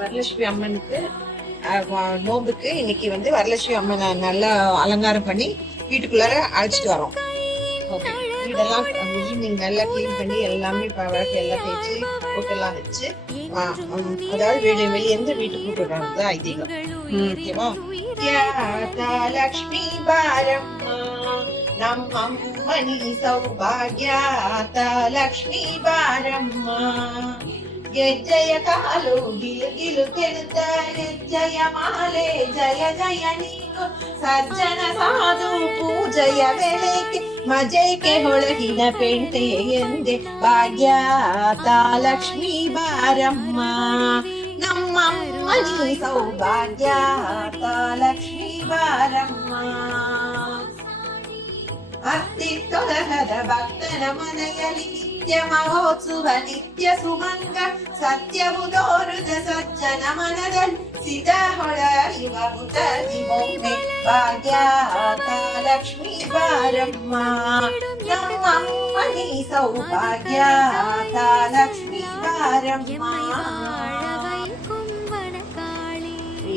வரலட்சுமி அம்மனுக்கு நோம்புக்கு இன்னைக்கு வந்து வரலட்சுமி அம்மனை நல்லா அலங்காரம் பண்ணி வீட்டுக்குள்ளார அழைச்சிட்டு வரோம். ஓகே, வீடெல்லாம் ஈவினிங் நல்லா கிளீன் பண்ணி எல்லாமே வழக்கு எல்லாம் தேய்ச்சி போட்டெல்லாம் வச்சு அதாவது வெளியேருந்து வீட்டுக்கு கூப்பிடுறாங்க ஐதீகம். ஓகேவா? லக்ஷ்மி பாரம்மா நம் அம்மணி சௌபாಗ್ಯಾತ ಲಕ್ಷ್ಮೀ ಬಾರಮ್ಮ ಗೆಜ್ಜೆಯ ಕಾಲು ಗಿಲು ಗಿಲು ಕೆಡುತ್ತ ಗೆಜ್ಜೆಯ ಮಾಲೆ ಜಯ ಜಯ ನೀನು ಸಜ್ಜನ ಸಾಧು ಪೂಜೆಯ ವೇಳೆಗೆ ಮಜೈಕೆ ಹೊಳಗಿನ ಪೆಂಟೆ ಎಂದೆ ಭಾಗ್ಯಾತ ಲಕ್ಷ್ಮೀ ಬಾರಮ್ಮ ನಮ್ಮಮ್ಮನಿ ಸೌಭಾಗ್ಯಾತ ಲಕ್ಷ್ಮೀ ಬಾರಮ್ಮ ಅತ್ತಿತ್ತೊಲಗದ ಭಕ್ತನ ಮನೆಯಲ್ಲಿ ನಿತ್ಯ ಮಹೋತ್ಸವ ನಿತ್ಯ ಸುಮಂಗ ಸತ್ಯವು ತೋರುದ ಸಜ್ಜನ ಮನದಲ್ಲಿ ಸಿದ ಹೊಳೆಯುವ ಮುತದಿ ಬೊಮ್ಮೆ ಭಾಗ್ಯಾತ ಲಕ್ಷ್ಮೀ ಬಾರಮ್ಮ ನಮ್ಮಮ್ಮನಿ ಸೌಭಾಗ್ಯಾತ ಲಕ್ಷ್ಮೀ ಬಾರಮ್ಮ.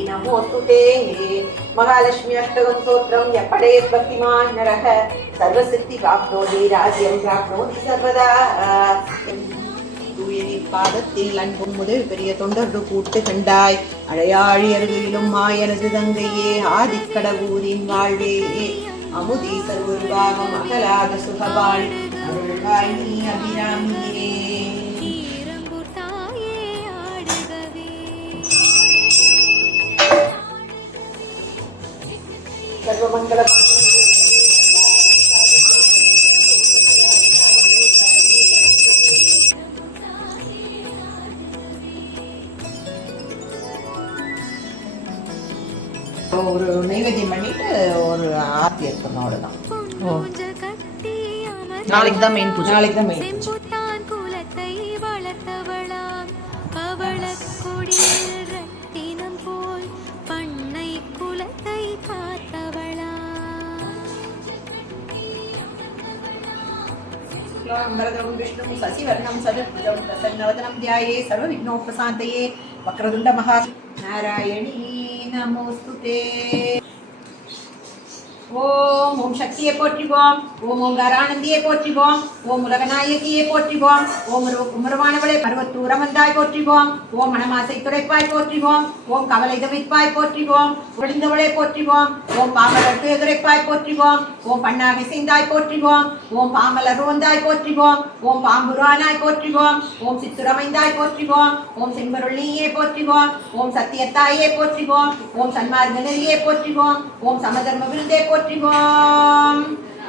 नमोस्तुते महालक्ष्मी अष्टकं स्तोत्रं यः पठेत् भक्तिमान् नरः सर्वसिद्धि प्राप्नोति राज्यं प्राप्नोति सर्वदा. பாதத்தில் அன்பும் உதவி பெரிய தொண்டர்கள் கூட்டு கண்டாய் அழையாழியர்களிலும் மாயனது தங்கையே ஆதிக்கடவுரின் வாழ்வே அமுதீசர் உருவாகம் அகலாத சுகபாள் அருள்வாய் நீ அபிராமியே. सर्वमंगल ஒரு நைவேத்தியம் பண்ணிட்டு ஒரு ஆர்த்தி எடுக்கணும், அவ்வளவுதான். நாளைக்கு தான் மெயின் பூஜை. நாளைக்கு தான் மெயின் பூஜை. वरदं विष्णुं शशिवर्णं सदभुजं प्रसन्नवदनं ध्याये सर्वविघ्नोपशान्तये वक्रतुण्ड महानारायणी नमोस्तुते. ஓம் ஓம் சக்தியை போற்றிவோம், ஓம் ஓங்காரானந்தியை போற்றிவோம், ஓம் உலகநாயகியை போற்றிவோம், ஓம் உமரமானவளை பருவத்தூர வந்தாய் போற்றிவோம், ஓம் மனமாசை துடைப்பாய் போற்றிவோம், ஓம் கவலை தவிர்ப்பாய் போற்றிவோம், ஒளிந்தவளை போற்றிவோம், ஓம் பாமலர் துயதுரைப்பாய் போற்றிவோம், ஓம் பண்ணாகை செய்தாய் போற்றிவோம், ஓம் பாமலர் ரோந்தாய் போற்றிவோம், ஓம் பாம்புரானாய் போற்றிவோம், ஓம் சித்துரமைந்தாய் போற்றிவோம், ஓம் செம்பருளியே போற்றிவோம், ஓம் சத்தியத்தாயே போற்றிவோம், ஓம் சன்மார்க்க நெறியே போற்றிவோம், ஓம் சமதர்ம விருந்தே போற்றிவோம்,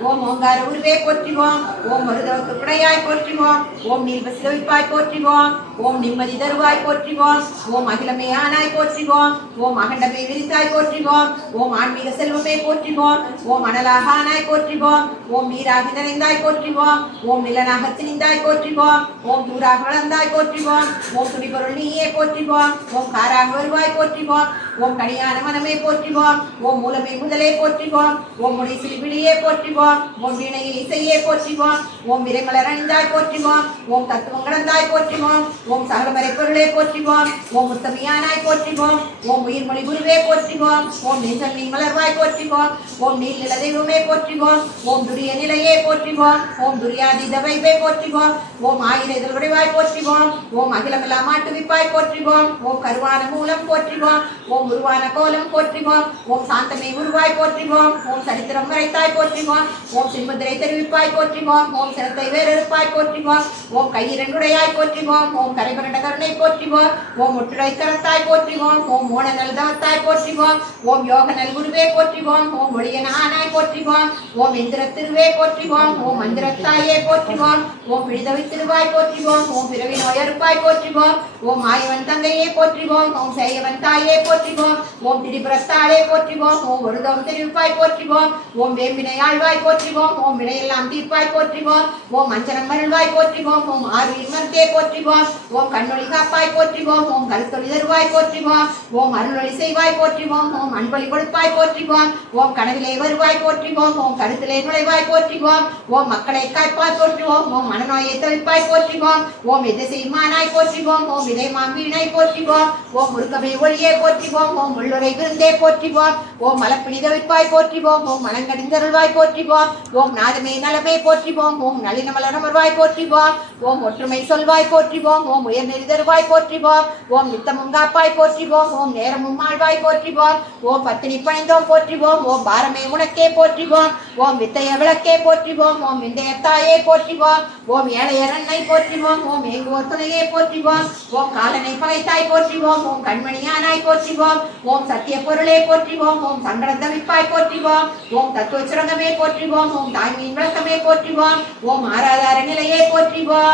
ஓம் ஓங்கார உருவே போற்றிவோம், ஓம் மருதவக்கு குடையாய் போற்றிவோம், ஓம் நீர்வசிலவிப்பாய் போற்றிவோம், ஓம் நிம்மதி தருவாய் போற்றிவோம், ஓம் அகிலமேயானாய் போற்றிவோம், ஓம் அகண்டமே விரித்தாய் போற்றிவோம், ஓம் ஆன்மீக செல்வமே போற்றிவோம், ஓம் அனலாகானாய் போற்றிவோம், ஓம் நீராக நிறைந்தாய் போற்றிவோம், ஓம் நிலனாக திணிந்தாய் போற்றிவோம், ஓம் தூராக வளர்ந்தாய் போற்றிவோம், ஓம் துணிபொருள் நீயே போற்றிவோம், ஓம் காராக வருவாய் போற்றிவோம், ஓம் கனியான மனமே போற்றிவோம், ஓம் மூலமே முதலே போற்றிவோம், ஓம் முனை சிறுவிழியே போற்றிவோம், ஓம் வீணையை இசையே போற்றிவோம், ஓம் விரைமலர் அணிந்தாய் போற்றிவோம், ஓம் தத்துவம் கடந்தாய் போற்றிவோம், ஓம் சகலமறை பொருளே போற்றிவோம், ஓம் முத்தமியானாய் போற்றிவோம், ஓம் உயிர்மொழி குருவே போற்றிவோம், ஓம் நெஞ்சம் நீ மலர்வாய் போற்றிவோம், ஓம் நீல் நில தெய்வமே போற்றிவோம், ஓம் துரிய நிலையே போற்றிவோம், ஓம் துரியாதீத வைவே போற்றிவோம், ஓம் ஆயிர இதழ் உடைவாய் போற்றிவோம், ஓம் அகிலமெல்லாம் மாட்டுவிப்பாய் போற்றிவோம், ஓம் கருவான மூலம் போற்றிவோம், ஓம் உருவான கோலம் போற்றிவோம், ஓம் சாந்தமே உருவாய் போற்றிவோம், ஓம் சரித்திரம் வரைத்தாய் போற்றிவோம், ஓம் சின்முத்திரை தெரிவிப்பாய் போற்றிவோம், ஓம் சிரத்தை வேறெடுப்பாய் போற்றிவோம், ஓம் கையிரண்டுடையாய் போற்றிவோம், ஓம் கரைபரண்ட கருணை போற்றிவோம், ஓம் ஒற்றுடை கரத்தாய் போற்றிவோம், ஓம் மோன நல்தவத்தாய் போற்றிவோம், ஓம் யோக நல்குருவே போற்றிவோம், ஓம் ஒளிய நானாய் போற்றிவோம், ஓம் இந்திர திருவே போற்றிவோம், ஓம் மந்திரத்தாயே போற்றிவோம், ஓம் பிடிதவி திருவாய் போற்றிவோம், ஓம் பிறவி நோயறுப்பாய் போற்றிவோம், ஓம் ஆயவன் தங்கையே போற்றிவோம், ஓம் செய்யவன் தாயே போற்றிவோம், ஓம் திரிபுரத்தாளே போற்றிவோம், ஓம் ஒருதம் தெரிவிப்பாய் போற்றிவோம், ஓம் வேம்பினை ஆழ்வாய் போற்றிவோம், ஓம் வினையெல்லாம் தீர்ப்பாய் போற்றிவோம், ஓம் அஞ்சனம் மருள்வாய் போற்றிவோம், ஓம் ஆறுயிர் மருந்தே போற்றிவோம், ஓம் கண்ணொளி காப்பாய் போற்றிவோம், ஓம் கருத்தொளி தருவாய் போற்றிவோம், ஓம் அருளொளி செய்வாய் போற்றிவோம், ஓம் அன்பொளி கொடுப்பாய் போற்றிவோம், ஓம் கனவிலே வருவாய் போற்றிவோம், ஓம் கருத்திலே நுழைவாய் போற்றிவோம், ஓம் மக்களை காய்ப்பாய் போற்றுவோம், ஓம் மனநோயை தவிர்ப்பாய் போற்றிவோம், ஓம் எதிசை மானாய் போற்றிவோம், ஓம் விதைமாம் வீணை போற்றிவோம் ஓம் முருகமே ஒளியே போற்றிவோம் ஓம் உள்ளுரை விருந்தே போற்றிவோம் ஓம் மலப்பிணி தவிர்ப்பாய் போற்றிவோம் ஓம் மலங்கடிந்தருள்வாய் போற்றிவோம் ஓம் நாதமே நலமே போற்றிவோம் ஓம் நளின மலரமர்வாய் போற்றிவோம் ஓம் ஒற்றுமை சொல்வாய் போற்றிவோம் ஓம் உயர் நெறிதருவாய் போற்றிவோம் ஓம் நித்தமும் காப்பாய் போற்றிவோம் ஓம் நேரமும் ஆழ்வாய் போற்றிவோம் ஓம் பத்தினி பணிந்தோம் போற்றிவோம் ஓம் பாரமே உனக்கே போற்றிவோம் ஓம் வித்தைய விளக்கே போற்றிவோம் ஓம் விந்தையத்தாயே போற்றிவோம் ஓம் ஏழையர் அன்னை போற்றிவோம் ஓம் ஏங்குவோர் துணையே போற்றிவோம் ஓம் காலனை பகைத்தாய் போற்றிவோம் ஓம் கண்மணியானாய் போற்றிவோம் ஓம் சத்திய பொருளே போற்றிவோம் ஓம் சங்கட தவிப்பாய் போற்றிவோம் ஓம் தத்துவ சுரங்கமே போற்றிவோம் ஓம் தாய்மையின் விளக்கமே போற்றிவோம் ஓம் ஆராதார நிலையே போற்றிவோம்.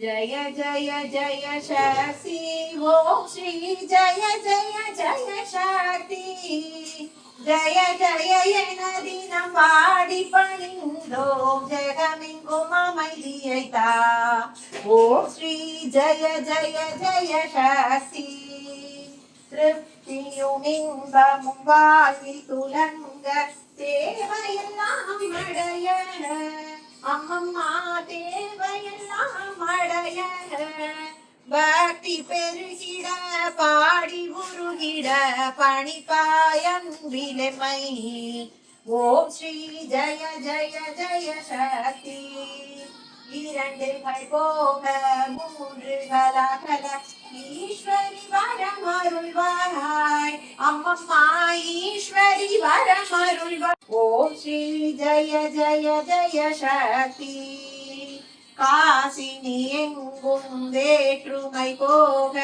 जय जय जय शक्ति ओम श्री जय जय जय शक्ति जय जय दिनम वाड़ी पणिंदोम जगमिंगुम அமைதியைத்தா ஓம் ஸ்ரீ ஜய ஜய ஜய சக்தி திருப்தியும் இன்பமும் வாழ்வில் துலங்க தேவையெல்லாம் அடைய அம்மம்மா தேவையெல்லாம் அடைய பக்தி பெருகிட பாடி உருகிட பணிப்பாயன் விலைமை ஓம் ஸ்ரீ ஜய ஜய ஜய சக்தி இரண்டுகள் போக மூன்றுகளாகல ஈஸ்வரி வரம் அருள்வாய் அம்மம்மா ஈஸ்வரி வரம் அருள்வாய் ஓம் ஸ்ரீ ஜய ஜய ஜய சக்தி காசினி எங்கும் வேற்றுமை போக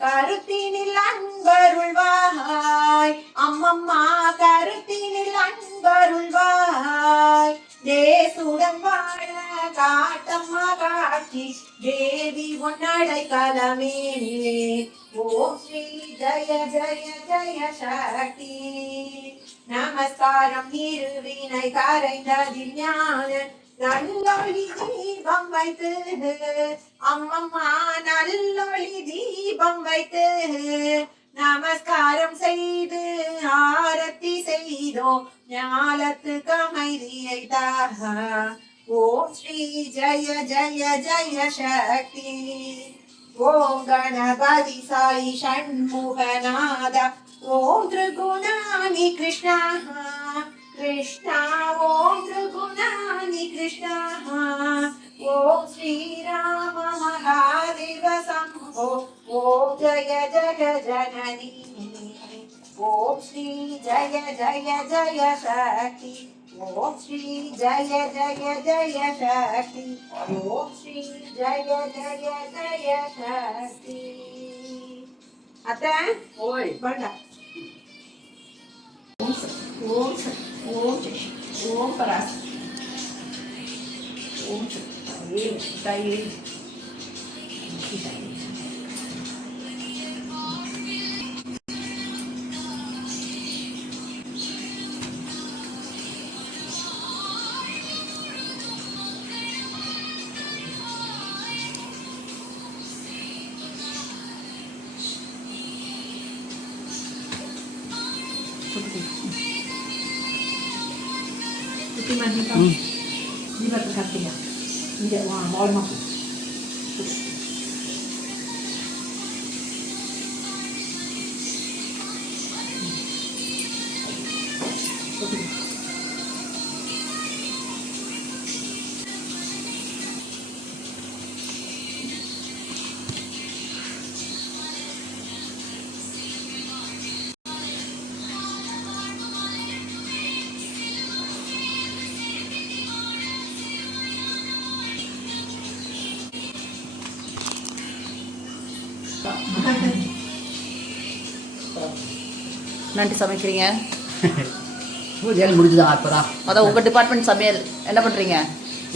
கருத்தினில் அன்பருள்வாய் அம்மம்மா கருத்தினில் அன்பருள்வாய் தேசுடன் வாழ காட்டம்மா காட்சி தேவி உன்னடை கலமே ஓம் ஸ்ரீ ஜய ஜய ஜய சக்தி நமஸ்காரம் இருவினை கரைந்ததில் ஞான நல்லொளி தீபம் வைத்து அம்மம்மா நல்லொளி தீபம் வைத்து நமஸ்காரம் செய்து ஆரத்தி செய்தோம் ஞாலத்துக்கு அமைதியை தாக ஓம் ஸ்ரீ ஜய ஜய ஜய சக்தி ஓம் கணபதி சாயி ஷண்முகநாத ஓம் திரிகுணானி கிருஷ்ணா कृष्णा ओम त्रिगुणानि कृष्णा ओम श्री राम महादेव शंभो ओम जय जय जननी ओम श्री जय जय जय शक्ति ओम श्री जय जय जय शक्ति ओम श्री जय जय जय शक्ति आता ओय बड़ा ओम ओम ओम परास ओम ये ताई Terima kasih. Ini batu hatinya. Tidak mau masuk. நன்றி சமைக்கிறீங்க? பூஜை முடிஞ்சுதான் அப்போதான். அதான் உங்கள் டிபார்ட்மெண்ட் சமையல் என்ன பண்ணுறீங்க?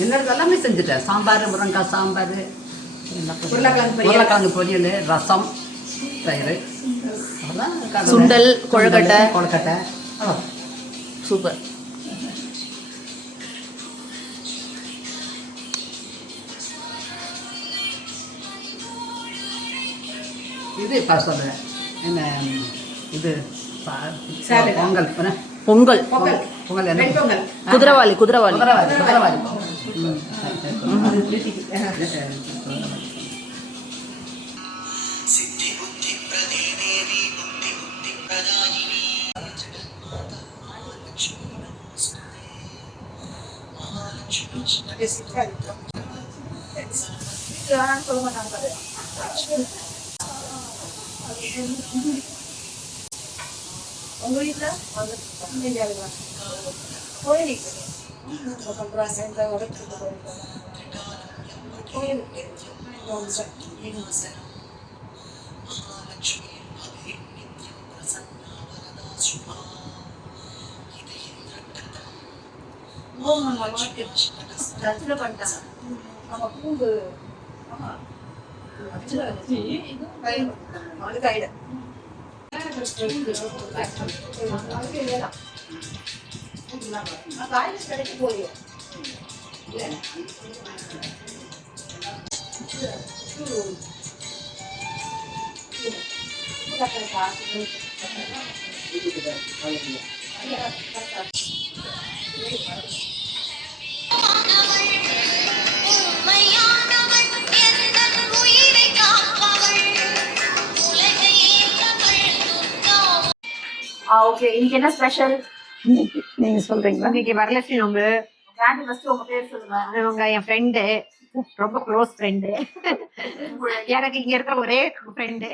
என்னது எல்லாமே செஞ்சுட்டேன். சாம்பார், முருங்கைக்காய் சாம்பார், உருளைக்கிழங்கு பொரியல், ரசம், தயிர், சுண்டல், கொழுக்கட்டை. சூப்பர். இது சொல்கிறேன் என்ன இது பொங்கல் பொங்கல் பொங்கல் என்ன குதிரவாளி குதிரவாளி குதிரவாளி உங்க வீட்டுல கோயிலுக்கு பண்றாங்க இந்த உடம்புக்கு கோயிலுக்கு தச்சுல பண்ணிட்டாங்க. நம்ம பூண்டு அதுக்கு ஐடியா கிடைக்கும் போது ஓகே. இன்னைக்கு என்ன ஸ்பெஷல்? இன்னைக்கு நீங்க சொல்றீங்களா? இன்னைக்கு வரலட்சுமி நோம்பு. உங்க பேர் சொல்லுங்க. இவங்க என் ஃப்ரெண்டு, ரொம்ப க்ளோஸ் ஃப்ரெண்டு. எனக்கு இங்க இருக்கிற ஒரே ஃப்ரெண்டு.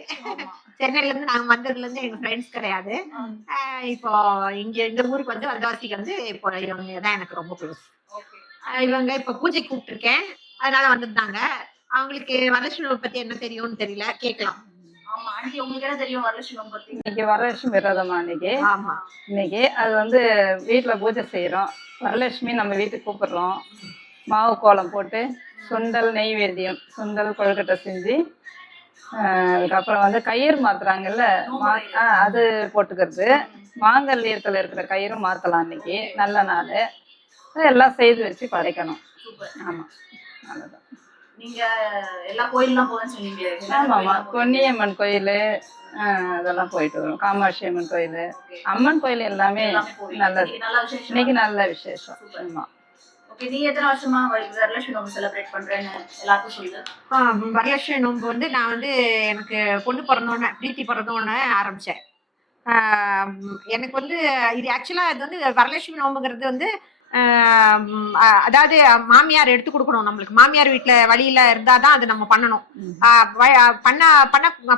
சென்னையில இருந்து நாங்க வந்ததுல இருந்து எங்க ஃப்ரெண்ட்ஸ் கிடையாது. இப்போ இங்க இந்த ஊருக்கு வந்து வந்தவாசிக்கு வந்து இப்போ இவங்க தான் எனக்கு ரொம்ப க்ளோஸ். இவங்க இப்ப பூஜைக்கு கூப்பிட்டுருக்கேன், அதனால வந்திருந்தாங்க. அவங்களுக்கு வரலட்சுமி நோம்பு பத்தி என்ன தெரியும்னு தெரியல, கேட்கலாம். ஆமா ஆண்டி, உங்களுக்கு என்ன தெரியும் வரலட்சுமி நோம்பு பத்தி? இன்னைக்கு வரலட்சுமி விரதமா இன்னைக்கு? ஆமா. இன்னைக்கு அது வந்து வீட்டுல பூஜை செய்யறோம். வரலட்சுமி நம்ம வீட்டுக்கு கூப்பிடுறோம். மாவு கோலம் போட்டு சுண்டல் நெய்வேத்தியம், சுண்டல் கொழுக்கட்டை செஞ்சு அதுக்கப்புறம் வந்து கயிறு மாத்துறாங்கல்ல, அது போட்டுக்கிறது. மாங்கல்யத்துல இருக்கிற கயிறு மாத்தலாம். இன்னைக்கு நல்ல நாள். எல்லாம் செய்து வச்சு படைக்கணும். ஆமா, நல்லதான். நீங்க எல்லா கோயில்லாம் போவேன்னு சொன்னீங்களே? ஆமாமா, பொன்னியம்மன் கோயில் அதெல்லாம் போயிட்டு வரும். காமாட்சி அம்மன் கோயில், அம்மன் கோயில் எல்லாமே நல்லது. இன்னைக்கு நல்ல விசேஷம். ஆமா. ஓகே, நீ எத்தனை வருஷமா வரலட்சுமி நோம்பு செலிப்ரேட் பண்றேன்னு எல்லாருக்கும் சொல்லு. வரலட்சுமி நோம்பு வந்து நான் வந்து எனக்கு பொண்ணு பிறந்தோன்னே, பிரீத்தி பிறந்தோன்னே ஆரம்பிச்சேன். எனக்கு வந்து இது ஆக்சுவலா இது வந்து வரலட்சுமி நோம்புங்கிறது வந்து அதாவது மாமியார் எடுத்து கொடுக்கணும் நம்மளுக்கு. மாமியார் வீட்டுல வழியில இருந்தாதான் அது நம்ம பண்ணணும்.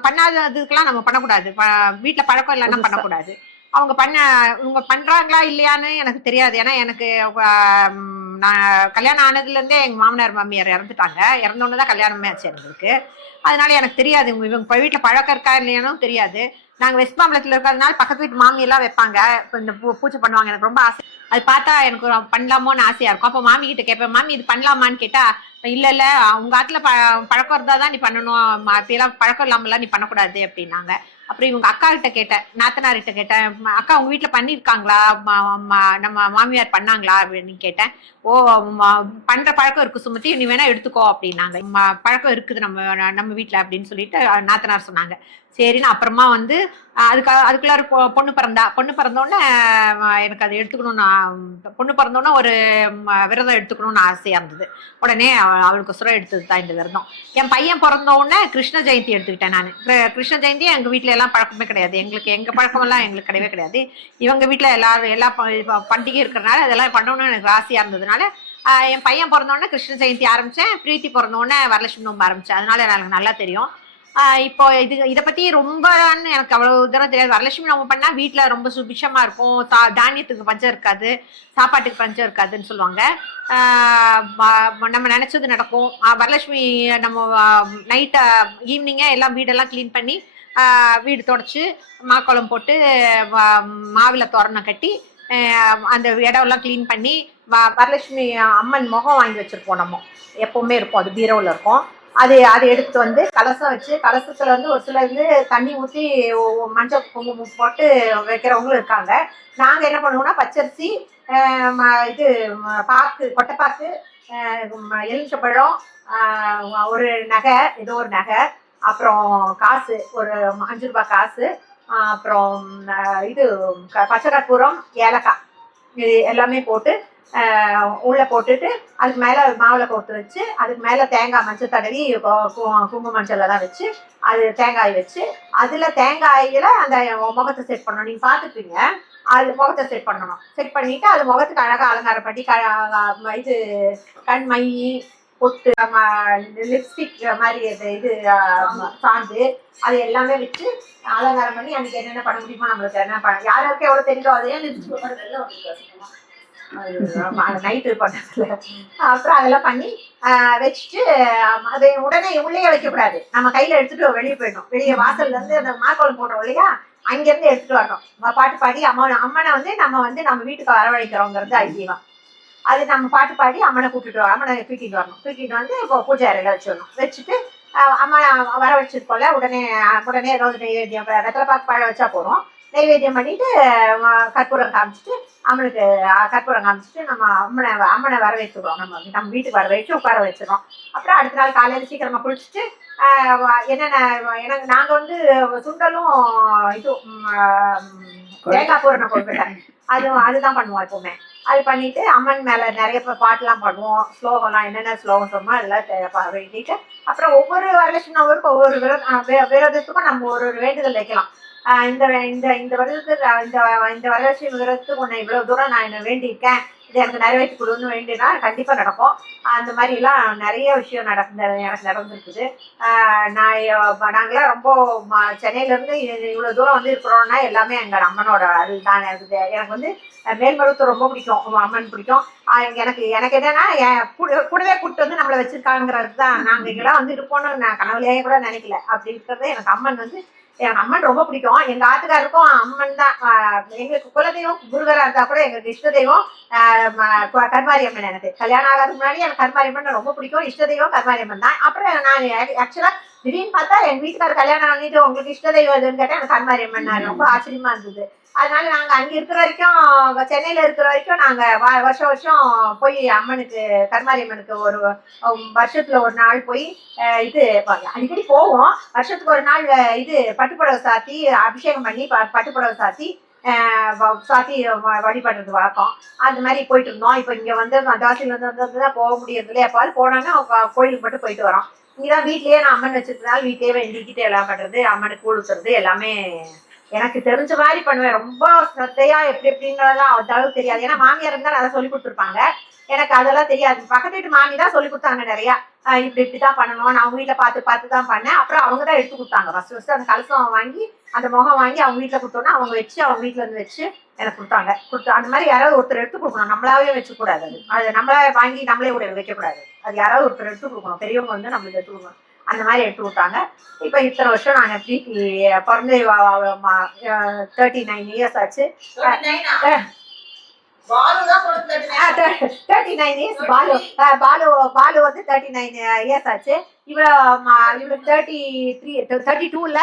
பண்ணாததுக்கெல்லாம் நம்ம பண்ணக்கூடாது. வீட்டுல பழக்கம் இல்லைன்னா பண்ணக்கூடாது. அவங்க இவங்க பண்றாங்களா இல்லையான்னு எனக்கு தெரியாது. ஏன்னா எனக்கு நான் கல்யாணம் ஆனதுல இருந்தே எங்க மாமனார் மாமியார் இறந்துட்டாங்க. இறந்தோன்னதான் கல்யாணமே ஆச்சு எங்களுக்கு. அதனால எனக்கு தெரியாது இவங்க வீட்டுல பழக்கம் இருக்கா இல்லையானும் தெரியாது. நாங்க வெஸ்ட் மாம்பலத்துல இருக்கிறதுனால பக்கத்து வீட்டு மாமியெல்லாம் வைப்பாங்க. இப்போ இந்த பூஜை பண்ணுவாங்க. எனக்கு ரொம்ப ஆசை. அது பார்த்தா எனக்கு பண்ணலாமோன்னு ஆசையா இருக்கும். அப்போ மாமி கிட்ட கேட்பேன், மாமி இது பண்ணலாமான்னு கேட்டா, இல்ல இல்ல உங்க ஆத்துல பழக்கம் இருந்தாதான் நீ பண்ணணும், அப்படியெல்லாம் பழக்கம் இல்லாமலாம் நீ பண்ணக்கூடாது அப்படின்னாங்க. அப்புறம் இவங்க அக்கா கிட்ட கேட்டேன், நாத்தனார் கிட்ட கேட்டேன், அக்கா உங்க வீட்டுல பண்ணிருக்காங்களா, நம்ம மாமியார் பண்ணாங்களா அப்படின்னு கேட்டேன். ஓ பண்ற பழக்கம் இருக்கு சுமதி, நீ வேணா எடுத்துக்கோ அப்படின்னாங்க. பழக்கம் இருக்குது நம்ம வீட்டுல அப்படின்னு சொல்லிட்டு நாத்தனார் சொன்னாங்க. சரின்னு அப்புறமா வந்து அதுக்குள்ளார பொண்ணு பிறந்தோடனே எனக்கு அதை எடுத்துக்கணும்னு, பொண்ணு பிறந்தோடனே ஒரு விரதம் எடுத்துக்கணும்னு ஆசையா இருந்தது. உடனே அவளுக்கு சுரம் எடுத்தது தான் இந்த விரதம். என் பையன் பிறந்தோடனே கிருஷ்ண ஜெயந்தி எடுத்துக்கிட்டேன் நான். கிருஷ்ண ஜெயந்தி எங்க வீட்டுல எல்லாம் பழக்கமே கிடையாது. எங்க பழக்கமெல்லாம் எங்களுக்கு கிடையவே கிடையாது. இவங்க வீட்டுல எல்லா பண்டிகை இருக்கிறனால அதெல்லாம் பண்ணணும்னு எனக்கு ஆசையா இருந்ததுனால என் பையன் பிறந்தோடனே கிருஷ்ண ஜெயந்தி ஆரம்பிச்சேன். பிரீத்தி பிறந்தோடனே வரலட்சுமி நோம்பு ஆரம்பிச்சேன். அதனால எனக்கு நல்லா தெரியும். இப்போ இதை பத்தி ரொம்ப எனக்கு அவ்வளவு தூரம் தெரியாது. வரலட்சுமி நோம்பு பண்ணா வீட்டுல ரொம்ப சுபிஷமா இருக்கும். தானியத்துக்கு பஞ்சம் இருக்காது, சாப்பாட்டுக்கு பஞ்சம் இருக்காதுன்னு சொல்லுவாங்க. நம்ம நினைச்சது நடக்கும். வரலட்சுமி நம்ம நைட் ஈவினிங்கே எல்லாம் வீடெல்லாம் கிளீன் பண்ணி வீடு தொடச்சி மாக்கோலம் போட்டு மாவில தோரணம் கட்டி அந்த இடம்லாம் க்ளீன் பண்ணி வரலட்சுமி அம்மன் முகம் வாங்கி வச்சுருப்போம். நம்ம எப்போவுமே இருக்கும், அது பீரோவில் இருக்கும். அதை எடுத்துகிட்டு வந்து கலசம் வச்சு, கலசத்தில் வந்து ஒரு சிலர் வந்து தண்ணி ஊற்றி மஞ்சள் குங்குமம் போட்டு வைக்கிறவங்களும் இருக்காங்க. நாங்கள் என்ன பண்ணுவோம்னா பச்சரிசி, இது பாக்கு, கொட்டைப்பாக்கு, எலுமிச்சப்பழம், ஒரு நகை, ஏதோ ஒரு நகை, அப்புறம் காசு, ஒரு 5 ரூபாய் காசு, அப்புறம் இது பச்சை கற்பூரம், ஏலக்காய், இது எல்லாமே போட்டு உள்ளே போட்டுட்டு அதுக்கு மேலே மாவில் கோர்த்து வச்சு அதுக்கு மேலே தேங்காய் மஞ்சள் தடவி குங்கும மஞ்சளில் தான் வச்சு அது தேங்காய் வச்சு அதில் தேங்காயில் அந்த முகத்தை செட் பண்ணணும். நீங்கள் பார்த்துப்பீங்க, அது முகத்தை செட் பண்ணணும். செட் பண்ணிவிட்டு அது முகத்துக்கு அழகாக அலங்காரம் பண்ணி இது கண் மை, பொட்டு, லிப்ஸ்டிக் மாதிரி இது சாந்து, அது எல்லாமே வச்சு அலங்காரம் பண்ணி அன்றைக்கி என்னென்ன பண்ண முடியுமோ நம்மளுக்கு என்ன பண்ண யாருக்கு எவ்வளோ தெரியுதோ அதையும் லிப்ஸ்டிக் பண்ணுறதுல நைட்டு பண்ணுறதுல அப்புறம் அதெல்லாம் பண்ணி வச்சுட்டு அது உடனே உள்ளே வைக்கக்கூடாது. நம்ம கையில் எடுத்துகிட்டு வெளியே போயிடணும். வெளியே வாசல்லேருந்து அந்த மாக்கோலம் போடுறோம் இல்லையா, அங்கேருந்து எடுத்துகிட்டு வரணும். பாட்டு பாடி அம்மனை வந்து நம்ம வீட்டுக்கு வரவழைக்கிறோங்கிறது ஐதீகம். அது நம்ம பாட்டு பாடி அம்மனை அம்மனை தூக்கிட்டு வரணும். தூக்கிட்டு வந்து இப்போ பூஜை அறையில் வச்சிடணும். வச்சுட்டு அம்மனை வர வச்சிருக்கோம்ல, உடனே ஏதாவது நெய்வேத்தியம் வெத்தலை பாக்கு பழம் வச்சா போகிறோம். நெய்வேத்தியம் பண்ணிட்டு கற்பூரம் காமிச்சிட்டு அம்மனுக்கு கற்பூரம் காமிச்சிட்டு நம்ம அம்மனை வர வச்சுக்கிறோம். நம்ம வீட்டுக்கு வர வச்சு உட்கார வச்சிடறோம். அப்புறம் அடுத்த நாள் காலையில் சீக்கிரமாக குளிச்சுட்டு எனக்கு நாங்கள் வந்து சுண்டலும் இது தேங்காய் பூரணை போட்டுட்டேன். அதுதான் பண்ணுவோம் எப்பவுமே. அது பண்ணிட்டு அம்மன் மேலே நிறைய பாட்டுலாம் பண்ணுவோம். ஸ்லோகம்லாம் என்னென்ன ஸ்லோகம் சொன்னோமோ அதெல்லாம் வேண்டிட்டு அப்புறம் ஒவ்வொரு வரலட்சுமி நவருக்கு ஒவ்வொரு விரதத்துக்கும் நம்ம ஒரு வேண்டுதல் வைக்கலாம். இந்த வருடத்துக்கு இந்த வரலட்சுமி விரதத்துக்கு உன்னை இவ்வளோ தூரம் நான் என்ன வேண்டியிருக்கேன், இது எனக்கு நிறைவேற்றி கொடுன்னு வேண்டினா கண்டிப்பாக நடக்கும். அந்த மாதிரிலாம் நிறைய விஷயம் எனக்கு நடந்துருக்குது. நாங்களாம் ரொம்ப சென்னையிலேருந்து இவ்வளோ தூரம் வந்து இருக்கிறோன்னா எல்லாமே எங்கள் அம்மனோட அருள் தான். எனக்கு வந்து மேல்மருவத்தூர் ரொம்ப பிடிக்கும், அம்மன் பிடிக்கும். எனக்கு என்னன்னா கூடவே கூப்பிட்டு வந்து நம்மளை வச்சிருக்காங்கிறது தான். நாங்கள் இங்கெல்லாம் வந்து இருப்போம்னு நான் கனவுலையே கூட நினைக்கல. அப்படி இருக்கிறது எனக்கு அம்மன் வந்து எனக்கு அம்மன் ரொம்ப பிடிக்கும். எங்கள் ஆத்துக்காருக்கும் அம்மன் தான். எங்களுக்கு குலதெய்வம் முருகராக இருந்தால் கூட எங்களுக்கு இஷ்ட தெய்வம் கருமாரியம்மன். எனக்கு கல்யாணம் ஆகாதுக்கு முன்னாடி எனக்கு கருமாரியம்மன் ரொம்ப பிடிக்கும். இஷ்ட தெய்வம் கருமாரியம்மன் தான். அப்புறம் நான் ஆக்சுவலாக திடீர்னு பார்த்தா எங்கள் வீட்டுக்காரர் கல்யாணம் பண்ணிட்டு உங்களுக்கு இஷ்ட தெய்வம் எதுன்னு கேட்டால் எனக்கு கருமாரியம்மன். ரொம்ப ஆச்சரியமா இருந்தது. அதனால நாங்கள் அங்கே இருக்கிற வரைக்கும், சென்னையில் இருக்கிற வரைக்கும் நாங்கள் வருஷம் போய் அம்மனுக்கு, கருமாரியம்மனுக்கு ஒரு வருஷத்தில் ஒரு நாள் போய் இது அடிக்கடி போவோம். வருஷத்துக்கு ஒரு நாள் இது பட்டுப்புடவை சாத்தி அபிஷேகம் பண்ணி பட்டுப்புடவை சாத்தி வழிபடுறது வழக்கம். அந்த மாதிரி போயிட்டு இருந்தோம். இப்போ இங்கே வந்து தாசிலேருந்து தான் போக முடியறதுல எப்பாவது போனாங்கன்னா கோயிலுக்கு மட்டும் போயிட்டு வரோம். இங்கே தான் வீட்லேயே நான் அம்மன் வச்சுருந்தனால வீட்லேயே வேண்டிக்கிட்டு எல்லாம் பண்ணுறது, அம்மனுக்கு கூழ் ஊற்றுறது எல்லாமே எனக்கு தெரிஞ்ச மாதிரி பண்ணுவேன். ரொம்ப ஸ்ரத்தையா எப்படிங்கிறதெல்லாம் அந்த அளவுக்கு தெரியாது. ஏன்னா மாமியார் இருந்தாலும் அதை சொல்லி கொடுத்துருப்பாங்க. எனக்கு அதெல்லாம் தெரியாது. பக்கத்து வீட்டு மாமி தான் சொல்லி கொடுத்தாங்க நிறையா. இப்படிதான் பண்ணணும். நான் அவங்க வீட்டில் பார்த்து தான் பண்ணேன். அப்புறம் அவங்க தான் எடுத்து கொடுத்தாங்க. ஃபர்ஸ்ட் அந்த கலசம் வாங்கி அந்த முகம் வாங்கி அவங்க வீட்டில் கொடுத்தோன்னா அவங்க வச்சு அவங்க வீட்டில் இருந்து வச்சு எனக்கு கொடுத்தாங்க. அந்த மாதிரி யாராவது ஒருத்தர் எடுத்து கொடுக்கணும். நம்மளாவே வச்சுக்கூடாது. அது நம்மளே வாங்கி நம்மளே கூட வைக்கக்கூடாது. அது யாராவது ஒருத்தர் எடுத்து கொடுக்கணும். பெரியவங்க வந்து நம்மளுக்கு எடுத்து கொடுக்கணும். அந்த மாதிரி எடுத்து கொடுத்தாங்க. இப்போ இத்தனை வருஷம் நாங்கள் பிறந்து 39 இயர்ஸ் ஆச்சு. 39 இயர்ஸ். பாலு வந்து 39 இயர்ஸ் ஆச்சு. இவளுக்கு 32 இல்ல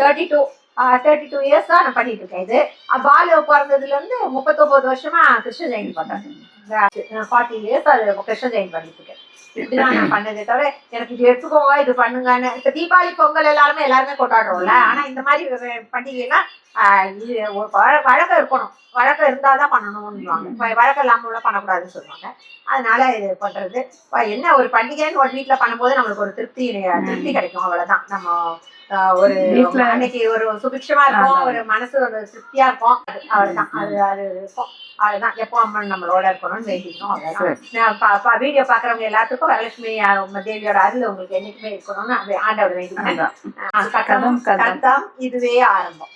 32 இயர்ஸ் தான் நான் பண்ணிட்டு இருக்கேன். இது பாலு பிறந்ததுல இருந்து 39 வருஷமா கிருஷ்ண ஜெயந்தி பண்றேன். 40 இயர்ஸ் அது கிருஷ்ண ஜெயந்தி பண்ணிட்டு இருக்கேன். இப்படிதான் நான் பண்ணதே தவிர எனக்கு இது எடுத்துக்கோங்க இது பண்ணுங்கன்னு. இப்ப தீபாவளி பொங்கல் எல்லாருமே கொண்டாடுறோம்ல. ஆனா இந்த மாதிரி பண்டிகைலாம் வழக்கம் இருக்கணும். வழக்கம் இருந்தாதான் பண்ணணும்னுவாங்க. வழக்கம் இல்லாம பண்ணக்கூடாதுன்னு சொல்லுவாங்க. அதனால இது பண்றது என்ன ஒரு பண்டிகைன்னு ஒரு வீட்டுல பண்ணும்போது நம்மளுக்கு ஒரு திருப்தி கிடைக்கும். அவ்வளவுதான். நம்ம ஒரு அன்னைக்கு ஒரு சுபிக்ஷமா இருக்கும், ஒரு மனசு ஒரு திருப்தியா இருக்கும். அவ்வளவுதான். அது இருக்கும். அதுதான் எப்போ அம்மன் நம்மளோட இருக்கணும்னு வேண்டிக்கணும். அவ்வளவுதான். வீடியோ பாக்குறவங்க எல்லாத்துக்கும் வரலட்சுமி தேவியோட அருள் உங்களுக்கு என்னைக்குமே இருக்கணும்னு ஆண்டவர் வேண்டிக்கணும். இதுவே ஆரம்பம்.